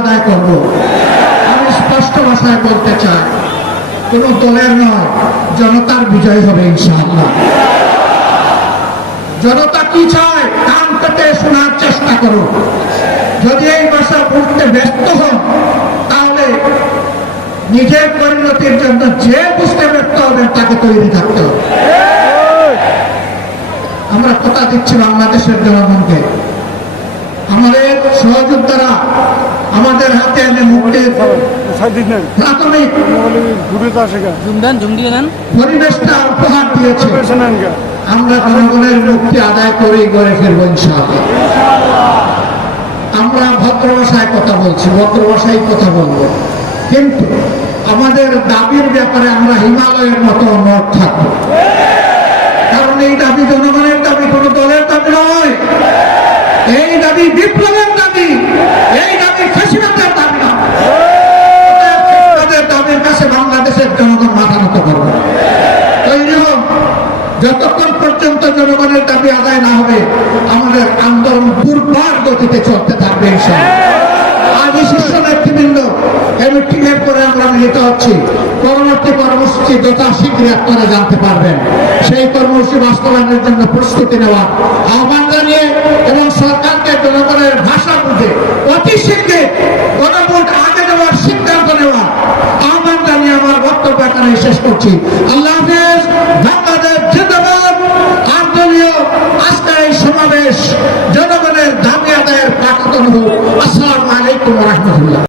আদায় করব। আমি স্পষ্ট ভাষায় বলতে চাই, কোন দলের নয়, জনতার বিজয় হবে ইনশাআল্লাহ। জনতা কি চায়, কান পেতে শোনার চেষ্টা করো যদি এই ভাষা পড়তে ব্যস্ত হন, তাহলে নিজের পরিণতির জন্য যে বুঝতে ব্যর্থ হবেন, তাকে তৈরি থাকতে আমরা কথা দিচ্ছি বাংলাদেশের জনগণকে। আমাদের সহযোদ্ধারা আমাদের হাতে এনে প্রাথমিক পরিবেশটা উপহার দিয়েছে। আমরা জনগণের মুক্তি আদায় করেই করে ফিরবো ইনশাআল্লাহ। আমরা ভদ্র ভাষায় কথা বলছি ভদ্র ভাষায় কথা বলব। কিন্তু আমাদের দাবির ব্যাপারে আমরা হিমালয়ের মতো নট থাকব। কারণ এই দাবি জনগণের দাবি কোন দলের দাবি নয়। এই দাবি বিপ্লবের দাবি এই দাবি ফাঁসিবাদের দাবি নয় ফাঁসিবাদের দাবির কাছে বাংলাদেশের জনগণ মাথা নত করবে। যতক্ষণ পর্যন্ত জনগণের দাবি আদায় না হবে, আমাদের আন্দোলন দুর্বার গতিতে চলতে থাকবে আমরা মিলিত হচ্ছি। পরবর্তী কর্মসূচি যথা শীঘ্রই জানতে পারবেন। সেই কর্মসূচি বাস্তবায়নের জন্য প্রস্তুতি নেওয়া, আহ্বান জানিয়ে এবং শেষ করছি। আল্লাহ হাফেজ ঢাকাদের আন্তরীয় সমাবেশ জনগণের দাবি আদায়ের পাঠতন হোক আসসালামু আলাইকুম রহমতুল্লাহ।